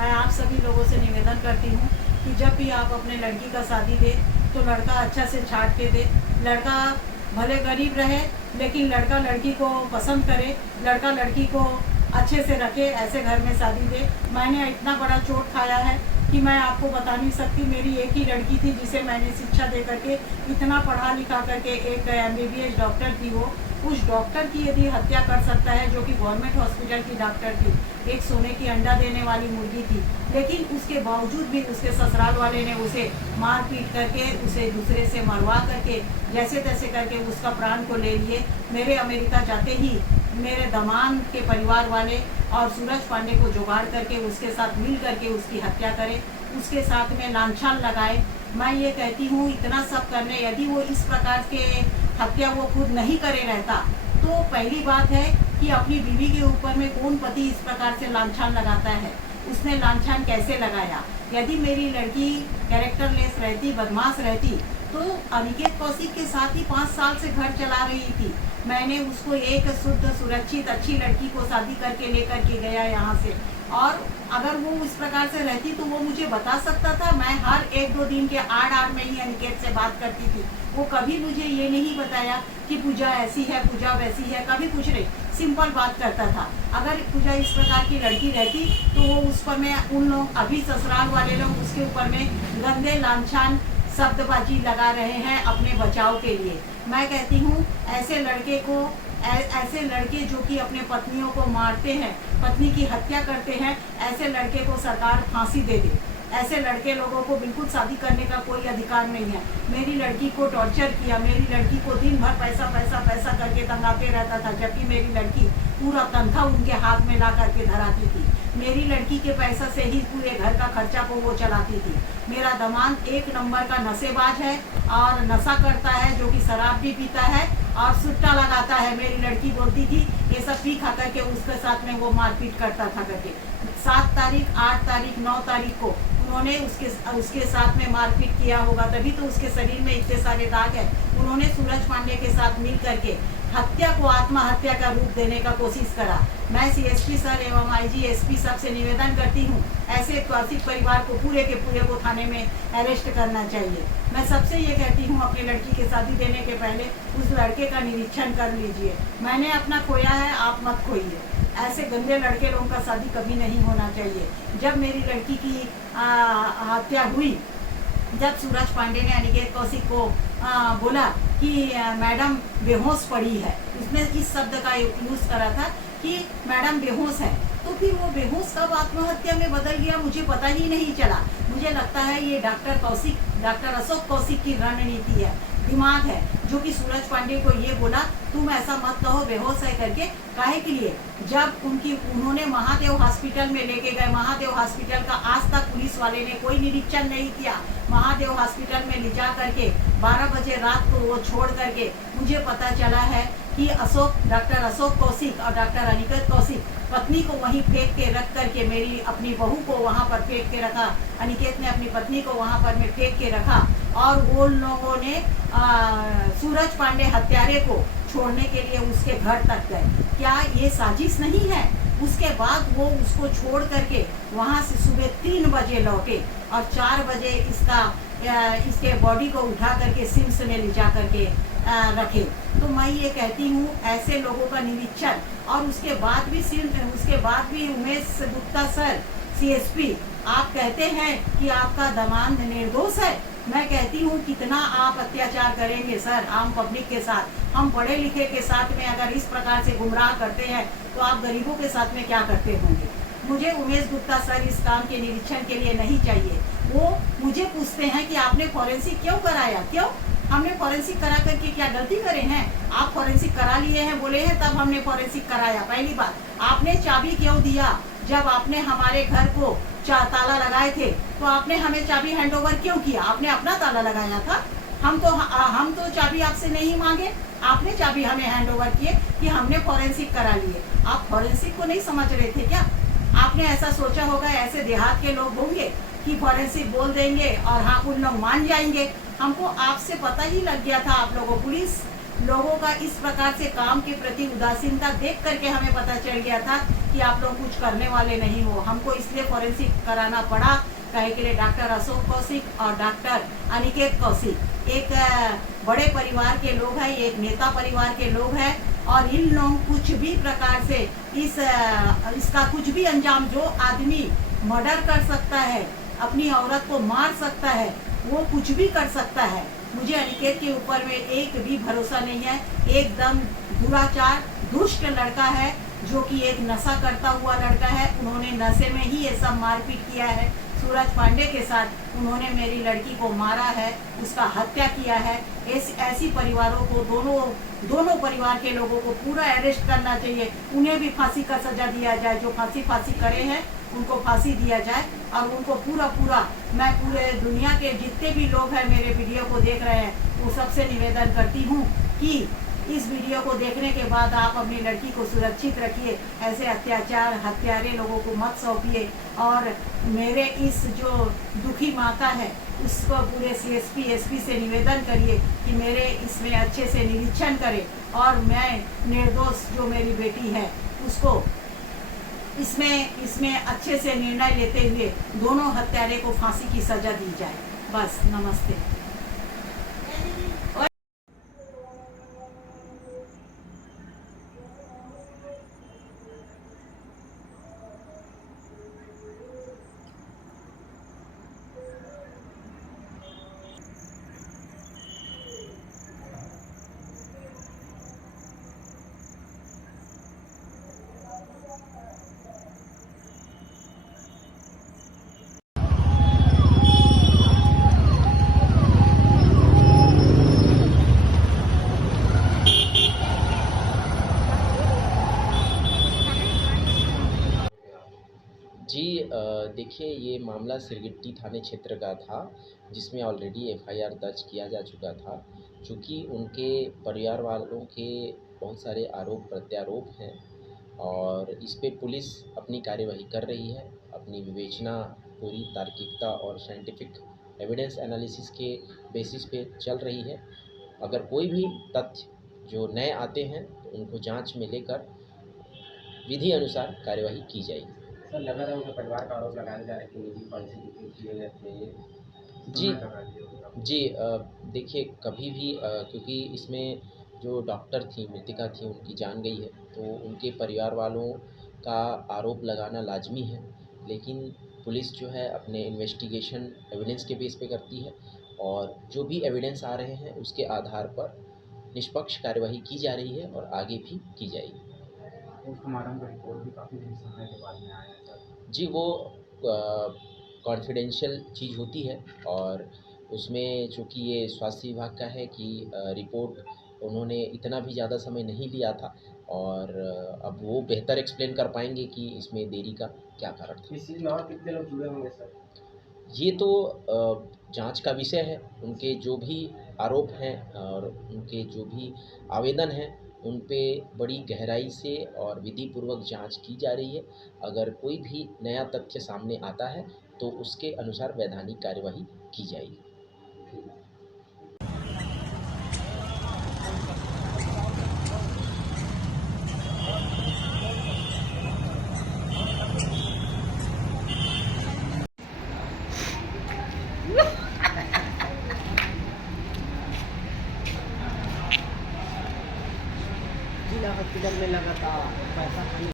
मैं आप सभी लोगों से निवेदन करती हूँ कि जब भी आप अपने लड़की का शादी दे तो लड़का अच्छा से छाट के दे। लड़का भले गरीब रहे लेकिन लड़का लड़की को पसंद करे, लड़का लड़की को अच्छे से रखे, ऐसे घर में शादी दे। मैंने इतना बड़ा चोट खाया है कि मैं आपको बता नहीं सकती। मेरी एक ही लड़की थी जिसे मैंने शिक्षा दे करके इतना पढ़ा लिखा करके एक MBBS डॉक्टर थी, वो उस डॉक्टर की यदि हत्या कर सकता है, जो कि गवर्नमेंट हॉस्पिटल की डॉक्टर थी, एक सोने की अंडा देने वाली मुर्गी थी, लेकिन उसके बावजूद भी उसके ससुराल वाले ने उसे मार पीट करके उसे दूसरे से मरवा करके जैसे तैसे करके उसका प्राण को ले लिए। मेरे अमेरिका जाते ही मेरे दमान के परिवार वाले और सूरज पांडे को जुगाड़ करके उसके साथ मिल करके उसकी हत्या करे, उसके साथ में लांछन लगाए। मैं ये कहती हूँ इतना सब करने, यदि वो इस प्रकार के हत्या वो खुद नहीं करे रहता तो पहली बात है कि अपनी बीवी के ऊपर में कौन पति इस प्रकार से लांछन लगाता है, उसने लांछन कैसे लगाया। यदि मेरी लड़की कैरेक्टरलेस रहती, बदमाश रहती, तो अनिकेत कौशिक के साथ ही 5 साल से घर चला रही थी। मैंने उसको एक शुद्ध सुरक्षित अच्छी लड़की को शादी करके लेकर के गया यहाँ से, और अगर वो इस प्रकार से रहती तो वो मुझे बता सकता था। मैं हर 1-2 दिन के आड़ में ही अनिकेत से बात करती थी। वो कभी मुझे ये नहीं बताया कि पूजा ऐसी है, पूजा वैसी है, कभी कुछ नहीं, सिंपल बात करता था। अगर पूजा इस प्रकार की लड़की रहती तो वो उस पर में उन लोग अभी ससुराल वाले लोग उसके ऊपर में गंदे लांछन शब्दबाजी लगा रहे हैं अपने बचाव के लिए। मैं कहती हूँ ऐसे लड़के जो कि अपने पत्नियों को मारते हैं, पत्नी की हत्या करते हैं, ऐसे लड़के को सरकार फांसी दे दे। ऐसे लड़के लोगों को बिल्कुल शादी करने का कोई अधिकार नहीं है। मेरी लड़की को टॉर्चर किया, मेरी लड़की को दिन भर पैसा पैसा पैसा करके तंगाते रहता था, जबकि मेरी लड़की पूरा तनख्वाह उनके हाथ में ला करके धराती थी। मेरी लड़की के पैसा से ही पूरे घर का खर्चा को वो चलाती थी। मेरा दामाद 1 नंबर का नशेबाज है और नशा करता है, जो कि शराब भी पीता है और सुट्टा लगाता है। मेरी लड़की बोलती थी ये सब पी खा करके उसके साथ में वो मारपीट करता था करके। 7 तारीख, 8 तारीख, 9 तारीख को उन्होंने उसके साथ में मारपीट किया होगा, तभी तो उसके शरीर में इतने सारे दाग हैं। उन्होंने सूरज पांडे के साथ मिल करके हत्या को आत्महत्या का रूप देने का कोशिश करा। मैं CSP सर एवं IG SP सब से निवेदन करती हूँ, ऐसे कौशिक परिवार को पूरे के पूरे को थाने में अरेस्ट करना चाहिए। मैं सबसे ये कहती हूँ अपनी लड़की की शादी देने के पहले उस लड़के का निरीक्षण कर लीजिए। मैंने अपना खोया है, आप मत खोइए। ऐसे गंदे लड़के लोगों का शादी कभी नहीं होना चाहिए। जब मेरी लड़की की हत्या हुई, जब सूरज पांडे ने अनिकेत कौशिक को बोला कि मैडम बेहोश पड़ी है, उसने इस शब्द का यूज़ करा था कि मैडम बेहोश है, तो फिर वो बेहोश कब आत्महत्या में बदल गया मुझे पता ही नहीं चला। मुझे लगता है ये डॉक्टर अशोक कौशिक की रणनीति है, दिमाग है, जो कि सूरज पांडे को ये बोला तुम ऐसा मत कहो बेहोश है करके। काहे के लिए? जब उन्होंने महादेव हॉस्पिटल में लेके गए, महादेव हॉस्पिटल का आज तक पुलिस वाले ने कोई निरीक्षण नहीं किया। महादेव हॉस्पिटल में ले जा करके 12 बजे रात को वो छोड़ करके मुझे पता चला है कि डॉक्टर अशोक कौशिक और डॉक्टर अनिकेत कौशिक पत्नी को वहीं फेंक के रख करके, मेरी अपनी बहू को वहाँ पर फेंक के रखा, अनिकेत ने अपनी पत्नी को वहाँ पर में फेंक के रखा, और वो लोगों ने सूरज पांडे हत्यारे को छोड़ने के लिए उसके घर तक गए। क्या ये साजिश नहीं है? उसके बाद वो उसको छोड़ करके वहाँ से सुबह 3 बजे लौटे और 4 बजे इसके बॉडी को उठा करके सिम्स में ले जा करके रखे। तो मैं ये कहती हूँ ऐसे लोगों का निरीक्षण, और उसके बाद भी उमेश गुप्ता सर CSP आप कहते हैं कि आपका दामाद निर्दोष है। मैं कहती हूँ कितना आप अत्याचार करेंगे सर आम पब्लिक के साथ। हम पढ़े लिखे के साथ में अगर इस प्रकार से गुमराह करते हैं तो आप गरीबों के साथ में क्या करते होंगे। मुझे उमेश गुप्ता सर इस काम के निरीक्षण के लिए नहीं चाहिए। वो मुझे पूछते हैं कि आपने फॉरेंसिक क्यों कराया, क्यों? हमने फॉरेंसिक करा करके क्या गलती करे हैं? आप फॉरेंसिक करा लिए हैं बोले हैं, तब हमने फॉरेंसिक कराया। पहली बात, आपने चाबी क्यों दिया? जब आपने हमारे घर को ताला लगाए थे तो आपने हमें चाबी हैंडओवर क्यों किया? आपने अपना ताला लगाया था, हम तो चाबी आपसे नहीं मांगे, आपने चाबी हमें हैंडओवर किए कि हमने फॉरेंसिक करा लिए। आप फॉरेंसिक को नहीं समझ रहे थे क्या? आपने ऐसा सोचा होगा ऐसे देहात के लोग होंगे कि फॉरेंसिक बोल देंगे और हाँ उन लोग मान जाएंगे। हमको आपसे पता ही लग गया था, आप लोगों पुलिस लोगों का इस प्रकार से काम के प्रति उदासीनता देख करके हमें पता चल गया था कि आप लोग कुछ करने वाले नहीं हो। हमको इसलिए फॉरेंसिक कराना पड़ा, कहे के लिए डॉक्टर अशोक कौशिक और डॉक्टर अनिकेत कौशिक एक बड़े परिवार के लोग हैं, एक नेता परिवार के लोग हैं, और इन लोग कुछ भी प्रकार से इसका कुछ भी अंजाम, जो आदमी मर्डर कर सकता है, अपनी औरत को मार सकता है, वो कुछ भी कर सकता है। मुझे अनिकेत के ऊपर में एक भी भरोसा नहीं है। एकदम दुराचार दुष्ट लड़का है, जो कि एक नशा करता हुआ लड़का है। उन्होंने नशे में ही ये सब मारपीट किया है। सूरज पांडे के साथ उन्होंने मेरी लड़की को मारा है, उसका हत्या किया है। ऐसी परिवारों को, दोनों परिवार के लोगों को पूरा अरेस्ट करना चाहिए। उन्हें भी फांसी का सजा दिया जाए, जो फांसी करे हैं उनको फांसी दिया जाए, और उनको पूरा मैं पूरे दुनिया के जितने भी लोग हैं मेरे वीडियो को देख रहे हैं, वो सबसे निवेदन करती हूँ कि इस वीडियो को देखने के बाद आप अपनी लड़की को सुरक्षित रखिए। ऐसे हत्यारे लोगों को मत सौंपिए, और मेरे इस जो दुखी माता है उसको पूरे CSP SP से निवेदन करिए कि मेरे इसमें अच्छे से निरीक्षण करें, और मैं निर्दोष जो मेरी बेटी है उसको इसमें अच्छे से निर्णय लेते हुए दोनों हत्यारे को फांसी की सजा दी जाए। बस, नमस्ते। जी देखिए, ये मामला सिरगिट्टी थाने क्षेत्र का था, जिसमें ऑलरेडी FIR दर्ज किया जा चुका था। चूँकि उनके परिवार वालों के बहुत सारे आरोप प्रत्यारोप हैं, और इस पे पुलिस अपनी कार्यवाही कर रही है। अपनी विवेचना पूरी तार्किकता और साइंटिफिक एविडेंस एनालिसिस के बेसिस पे चल रही है। अगर कोई भी तथ्य जो नए आते हैं तो उनको जांच में लेकर विधि अनुसार कार्यवाही की जाएगी। सर, लगातार उनके परिवार का आरोप लगाया जा रहा है कि निजी पॉलिसी किए गए थे ये। जी जी देखिए, कभी भी क्योंकि इसमें जो डॉक्टर थी, मृतिका थी, उनकी जान गई है, तो उनके परिवार वालों का आरोप लगाना लाजमी है। लेकिन पुलिस जो है अपने इन्वेस्टिगेशन एविडेंस के बेस पे करती है, और जो भी एविडेंस आ रहे हैं उसके आधार पर निष्पक्ष कार्यवाही की जा रही है और आगे भी की जाएगी। पोस्टमार्टम का रिपोर्ट भी काफ़ी समय के बाद में आया है सर। जी, वो कॉन्फिडेंशियल चीज़ होती है, और उसमें चूँकि ये स्वास्थ्य विभाग का है कि रिपोर्ट उन्होंने इतना भी ज़्यादा समय नहीं लिया था, और अब वो बेहतर एक्सप्लेन कर पाएँगे कि इसमें देरी का क्या कारण था। इस चीज़ में और कितने लोग जुड़े होंगे सर? ये तो जांच का विषय है। उनके जो भी आरोप हैं और उनके जो भी आवेदन हैं, उन पे बड़ी गहराई से और विधिपूर्वक जांच की जा रही है। अगर कोई भी नया तथ्य सामने आता है तो उसके अनुसार वैधानिक कार्यवाही की जाएगी। जिला हॉस्पिटल में लगातार पैसा